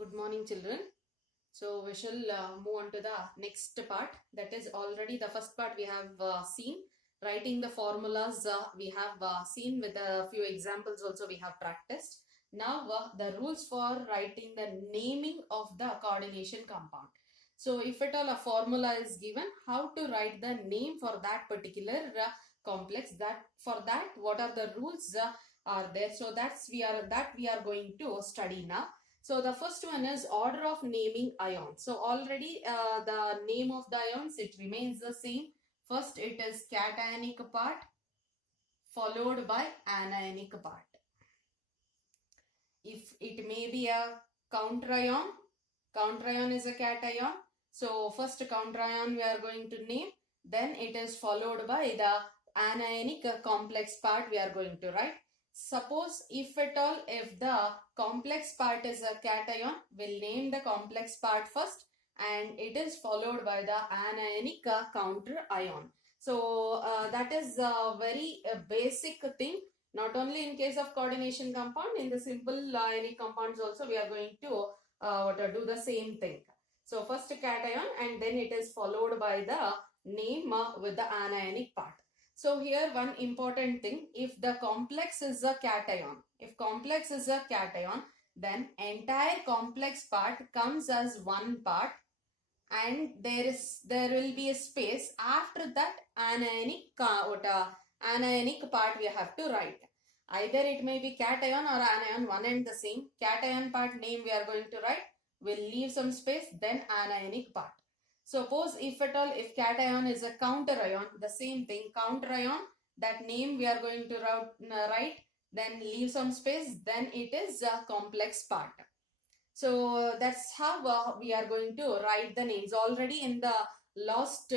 Good morning, children. So we shall move on to the next part. That is already the first part we have seen. Writing the formulas we have seen with a few examples also we have practiced. Now the rules for writing the naming of the coordination compound. So if at all a formula is given, how to write the name for that particular complex, that for that what are the rules are there. So that we are going to study now. So the first one is order of naming ions. So already the name of the ions, it remains the same. First it is cationic part followed by anionic part. If it may be a counter ion is a cation. So first counter ion we are going to name, then it is followed by the anionic complex part we are going to write. Suppose if at all, if the complex part is a cation, we'll name the complex part first and it is followed by the anionic counter ion. So that is a very basic thing. Not only in case of coordination compound, in the simple ionic compounds also we are going to do the same thing. So first cation and then it is followed by the name with the anionic part. So here one important thing, if the complex is a cation, then entire complex part comes as one part and there will be a space after that anionic part we have to write. Either it may be cation or anion, one and the same. Cation part name we are going to write. We'll leave some space, then anionic part. Suppose if at all, if cation is a counter ion, the same thing, counter ion, that name we are going to write, then leave some space, then it is a complex part. So that's how we are going to write the names. Already in the last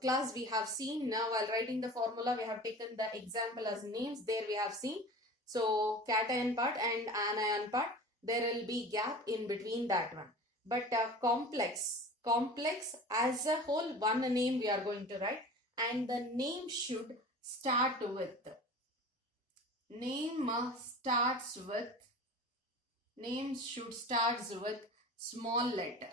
class we have seen, while writing the formula we have taken the example as names. There we have seen. So cation part and anion part, there will be gap in between that one. But complex as a whole, one name we are going to write, and the name should start with, names should start with small letter.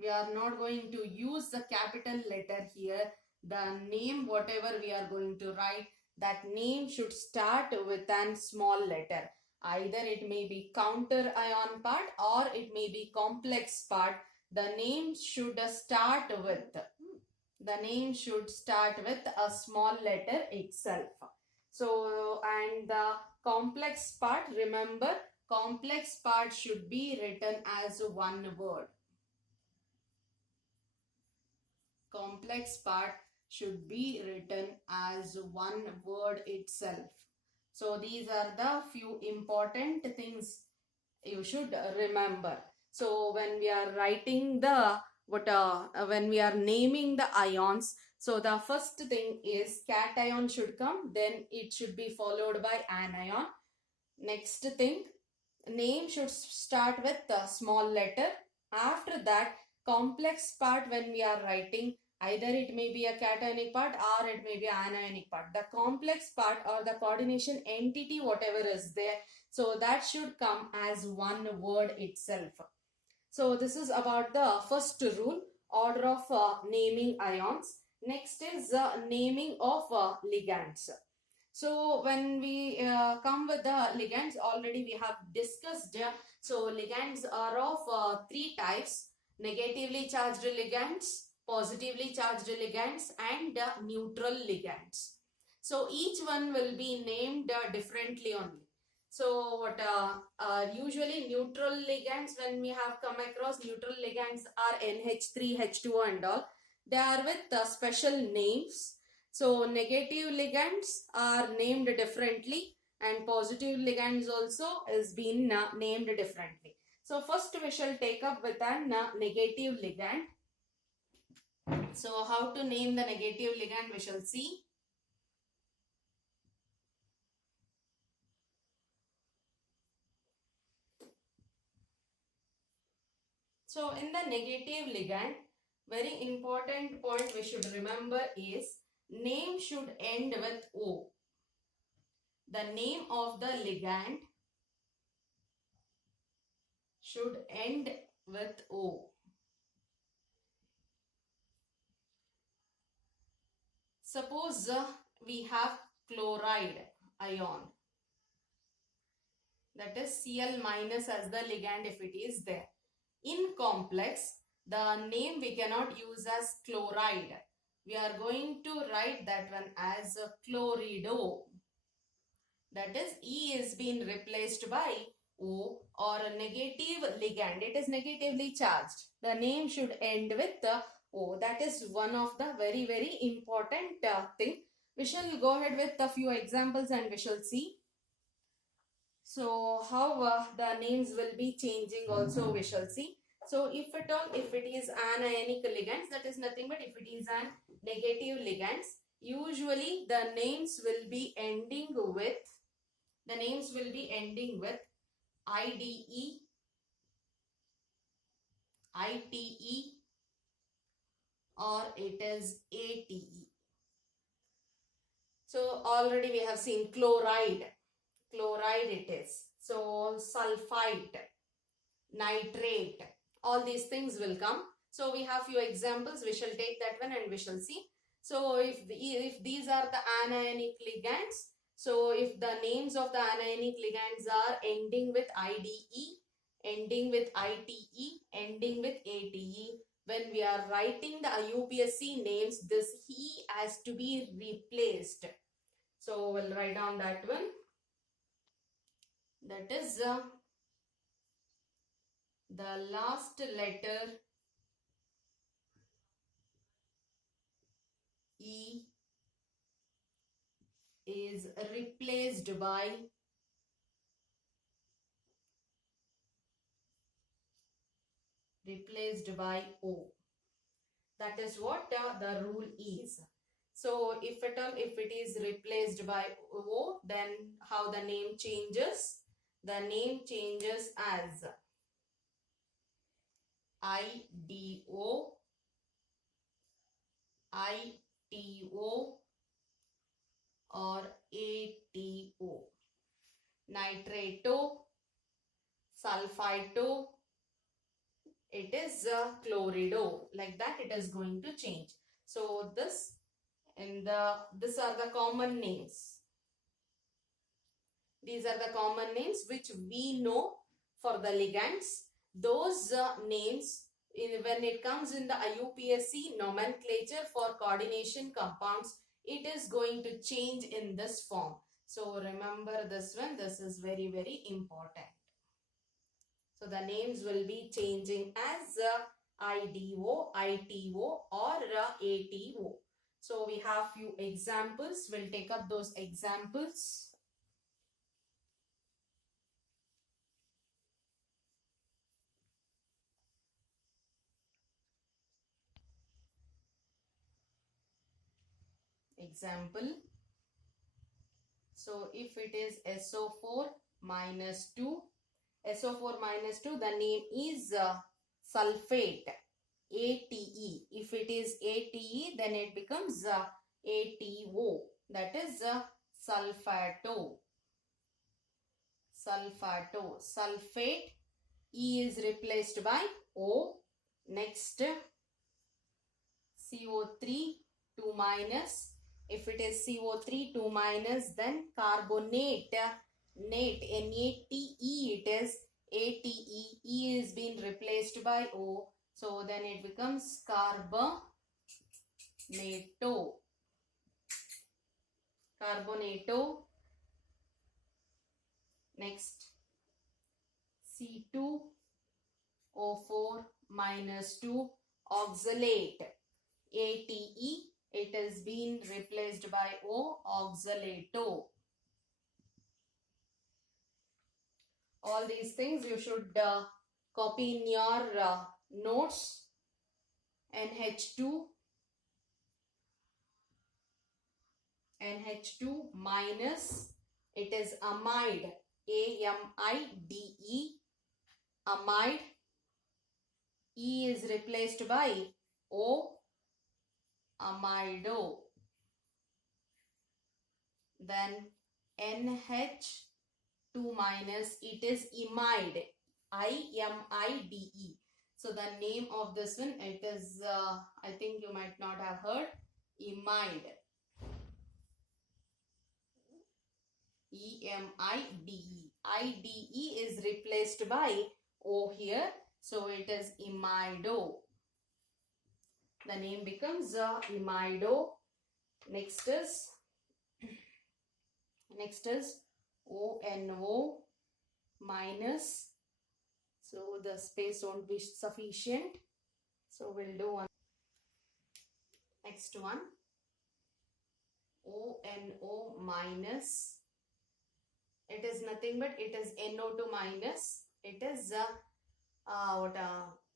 We are not going to use the capital letter here. The name, whatever we are going to write, that name should start with a small letter. Either it may be counter ion part or it may be complex part. The name should start with a small letter itself. So, and the complex part, remember, complex part should be written as one word. Complex part should be written as one word itself. So these are the few important things you should remember. So when we are writing the when we are naming the ions, so the first thing is cation should come, then it should be followed by anion. Next thing, name should start with a small letter. After that, complex part when we are writing, either it may be a cationic part or it may be anionic part. The complex part or the coordination entity, whatever is there, so that should come as one word itself. So this is about the first rule, order of naming ions. Next is naming of ligands. So when we come with the ligands, already we have discussed. So ligands are of three types: negatively charged ligands, positively charged ligands, and neutral ligands. So each one will be named differently only. So what usually neutral ligands, when we have come across neutral ligands, are NH3, H2O and all. They are with special names. So negative ligands are named differently and positive ligands also is been named differently. So first we shall take up with an negative ligand. So how to name the negative ligand we shall see. So in the negative ligand, very important point we should remember is name should end with O. The name of the ligand should end with O. Suppose we have chloride ion, that is Cl minus as the ligand if it is there. In complex, the name we cannot use as chloride. We are going to write that one as chlorido. That is, E is being replaced by O or a negative ligand. It is negatively charged. The name should end with O. That is one of the very, very important thing. We shall go ahead with a few examples and we shall see. So how the names will be changing also we shall see. So if at all, if it is anionic ligands, that is nothing but if it is an negative ligands, usually the names will be ending with IDE, ITE or it is ATE. So already we have seen chloride it is. So sulfite, nitrate, all these things will come. So we have few examples. We shall take that one and we shall see. So if these are the anionic ligands, so if the names of the anionic ligands are ending with IDE, ending with ITE, ending with ATE, when we are writing the IUPAC names, this E has to be replaced. So we'll write down that one. That is the last letter E is replaced by O. That is what the rule is. So if at all, if it is replaced by O, then how the name changes? The name changes as IDO, ITO or ATO. Nitrato, sulfito, it is chlorido. Like that it is going to change. So these are the common names. These are the common names which we know for the ligands. Those names, when it comes in the IUPAC nomenclature for coordination compounds, it is going to change in this form. So remember this one. This is very, very important. So the names will be changing as IDO, ITO or ATO. So we have few examples. We'll take up those examples. Example. So if it is SO4 minus 2, SO4 minus 2, the name is sulfate, ATE. If it is ATE, then it becomes ATO. That is sulfato. Sulfate, E is replaced by O. Next, CO3, 2 minus. If it is CO3, 2 minus, then carbonate, NATE, it is ATE. E is being replaced by O. So then it becomes carbonato. Next, C2O4 minus 2, oxalate, ATE. It is being replaced by O, oxalato. All these things you should copy in your notes. NH2 minus, it is amide, AMIDE, amide. E is replaced by O, amido. Then NH2 minus, it is imide, IMIDE. So the name of this one, it is, I think you might not have heard, imide. E-M-I-D-E. I-D-E is replaced by O here. So it is imido. The name becomes imido. Next is O-N-O minus. So the space won't be sufficient. So we'll do one. Next one. O-N-O minus. It is nothing but it is NO2 minus. It is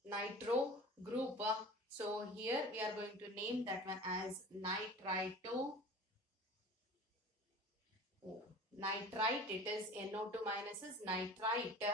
nitro group. So here we are going to name that one as nitrito. Oh, nitrite. It is NO2 minus is nitrite.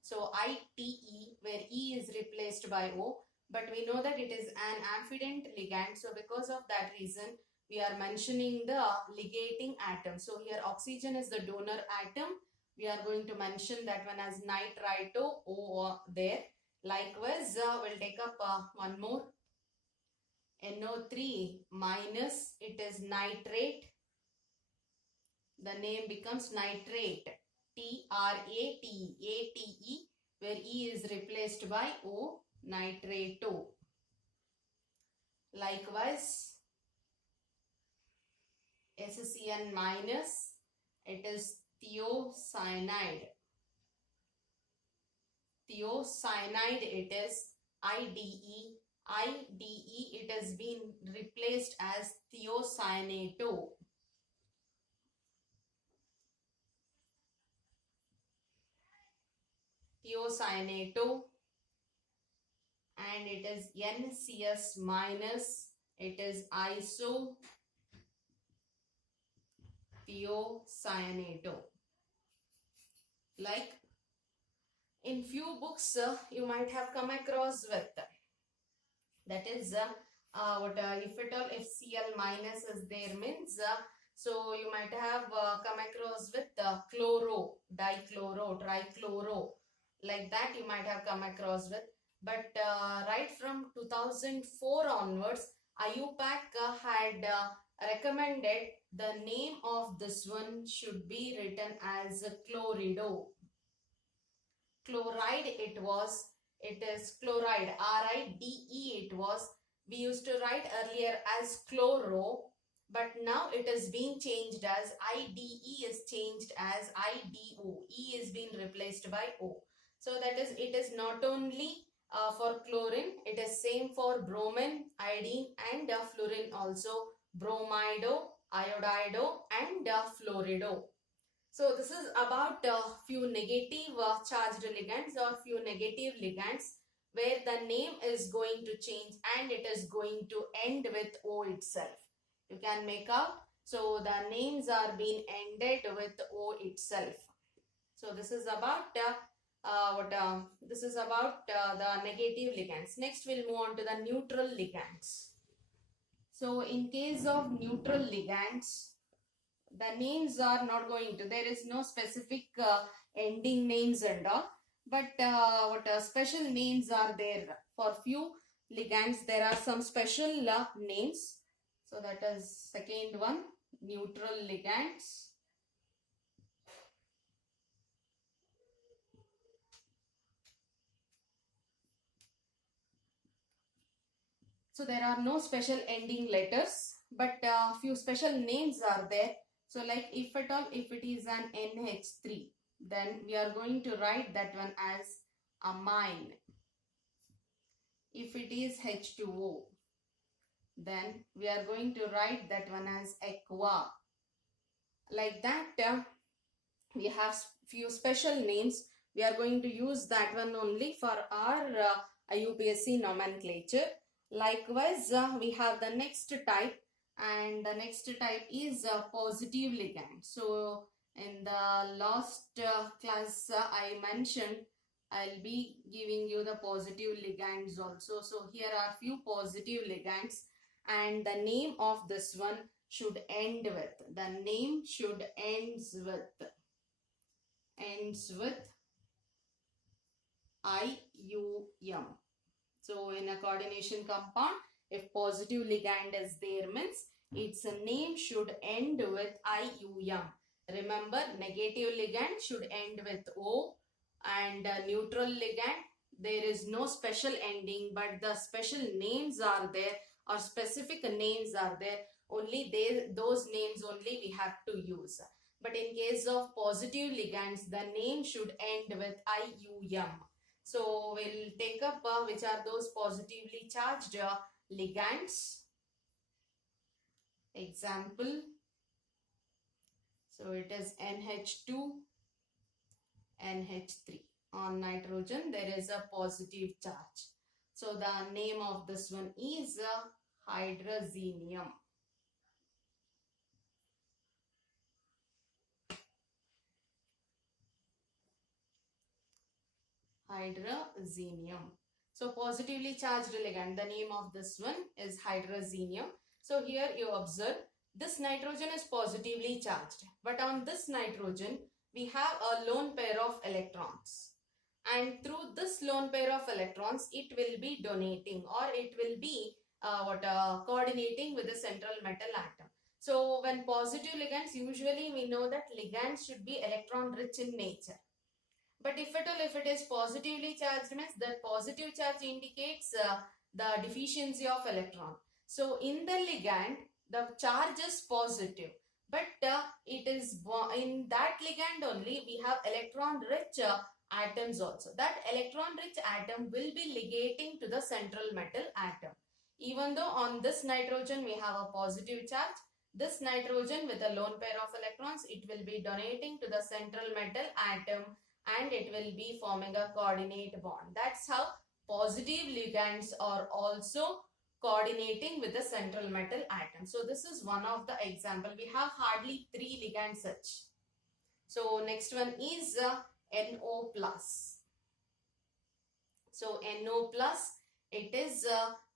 So ITE, where E is replaced by O. But we know that it is an amphident ligand. So because of that reason, we are mentioning the ligating atom. So here oxygen is the donor atom. We are going to mention that one as nitrito O there. Likewise, we'll take up one more. NO3 minus, it is nitrate. The name becomes nitrate. T-R-A-T-E, where E is replaced by O, nitrato. Likewise, SCN minus, it is thiocyanide. Thiocyanide, it is IDE. IDE, it has been replaced as thiocyanato. Thiocyanato, and it is NCS minus, it is iso thiocyanato. Like in few books you might have come across with, that is if at all FCl minus is there means so you might have come across with chloro, dichloro, trichloro, like that you might have come across with. But right from 2004 onwards, IUPAC had recommended the name of this one should be written as chlorido. Chloride it was, it is chloride, R-I-D-E it was. We used to write earlier as chloro, but now it is being changed as IDE is changed as IDO. E is being replaced by O. So that is, it is not only for chlorine, it is same for bromine, iodine and fluorine also. Bromido, iodido and fluorido. So this is about few negative charged ligands or few negative ligands where the name is going to change and it is going to end with O itself. You can make out. So the names are being ended with O itself. So this is about this is about the negative ligands. Next we'll move on to the neutral ligands. So in case of neutral ligands, the names are not going to, there is no specific ending names and all, but special names are there. For few ligands there are some special names. So that is second one, neutral ligands. So there are no special ending letters, but few special names are there. So like if at all, if it is an NH3, then we are going to write that one as amine. If it is H2O, then we are going to write that one as aqua. Like that, we have few special names. We are going to use that one only for our IUPAC nomenclature. Likewise, we have the next type, and the next type is positive ligand. So in the last class I mentioned I'll be giving you the positive ligands also. So here are few positive ligands, and the name of this one should end with, the name should ends with IUM. So in a coordination compound, if positive ligand is there means its name should end with IUM. Remember, negative ligand should end with O, and neutral ligand, there is no special ending, but the special names are there, or specific names are there. Only those names only we have to use. But in case of positive ligands, the name should end with IUM. So we'll take up which are those positively charged ligands. Example. So it is NH2, NH3. On nitrogen there is a positive charge. So the name of this one is hydrazinium. Hydrazinium. So positively charged ligand, the name of this one is hydrazinium. So here you observe this nitrogen is positively charged, but on this nitrogen we have a lone pair of electrons, and through this lone pair of electrons it will be donating, or it will be coordinating with the central metal atom. So when positive ligands, usually we know that ligands should be electron rich in nature. But if at all, if it is positively charged means that positive charge indicates the deficiency of electron. So in the ligand, the charge is positive, but it is in that ligand only we have electron rich atoms also. That electron rich atom will be ligating to the central metal atom. Even though on this nitrogen we have a positive charge, this nitrogen with a lone pair of electrons, it will be donating to the central metal atom, and it will be forming a coordinate bond. That's how positive ligands are also coordinating with the central metal atom. So this is one of the example. We have hardly 3 ligands such. So next one is NO plus. So NO plus, it is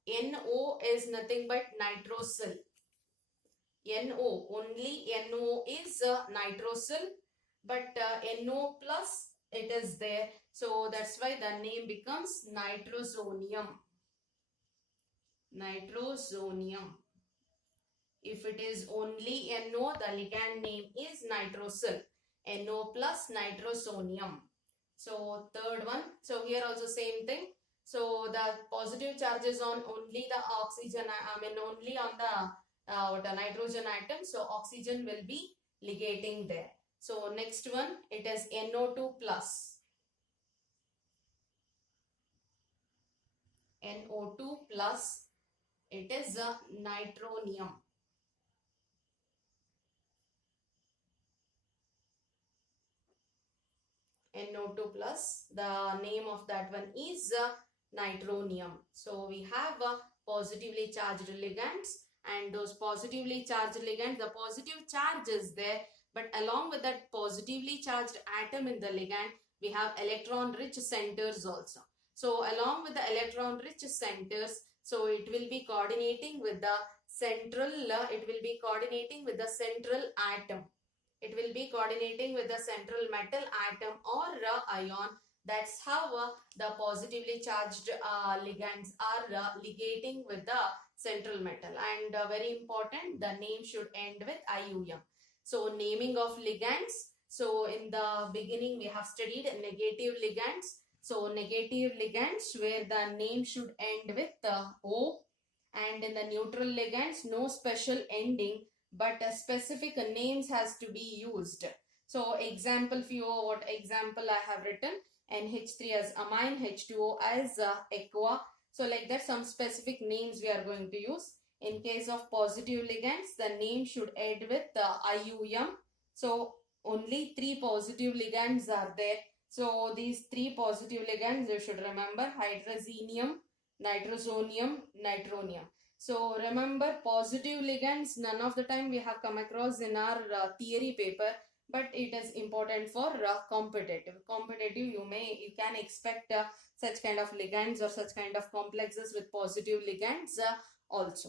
NO is nothing but nitrosyl. NO, only NO is nitrosyl, but NO plus it is there. So that's why the name becomes nitrosonium. Nitrosonium. If it is only NO, the ligand name is nitrosyl. NO plus nitrosonium. So third one. So here also same thing. So the positive charge is on only the oxygen, only on the nitrogen atom. So oxygen will be ligating there. So next one, it is NO2 plus. NO2 plus, it is a nitronium. NO2 plus, the name of that one is nitronium. So we have positively charged ligands, and those positively charged ligands, the positive charge is there, but along with that positively charged atom in the ligand, we have electron rich centers also. So along with the electron rich centers, so it will be coordinating with the central, it will be coordinating with the central atom. It will be coordinating with the central metal atom or ion. That's how the positively charged ligands are ligating with the central metal. And very important, the name should end with IUM. So naming of ligands. So in the beginning we have studied negative ligands. So negative ligands where the name should end with O, and in the neutral ligands no special ending, but specific names has to be used. So example few, what example I have written, NH3 as amine, H2O as aqua. So like that some specific names we are going to use. In case of positive ligands, the name should end with IUM. So only 3 positive ligands are there. So these 3 positive ligands you should remember: hydrazinium, nitrosonium, nitronium. So remember, positive ligands none of the time we have come across in our theory paper, but it is important for competitive. You can expect such kind of ligands or such kind of complexes with positive ligands also.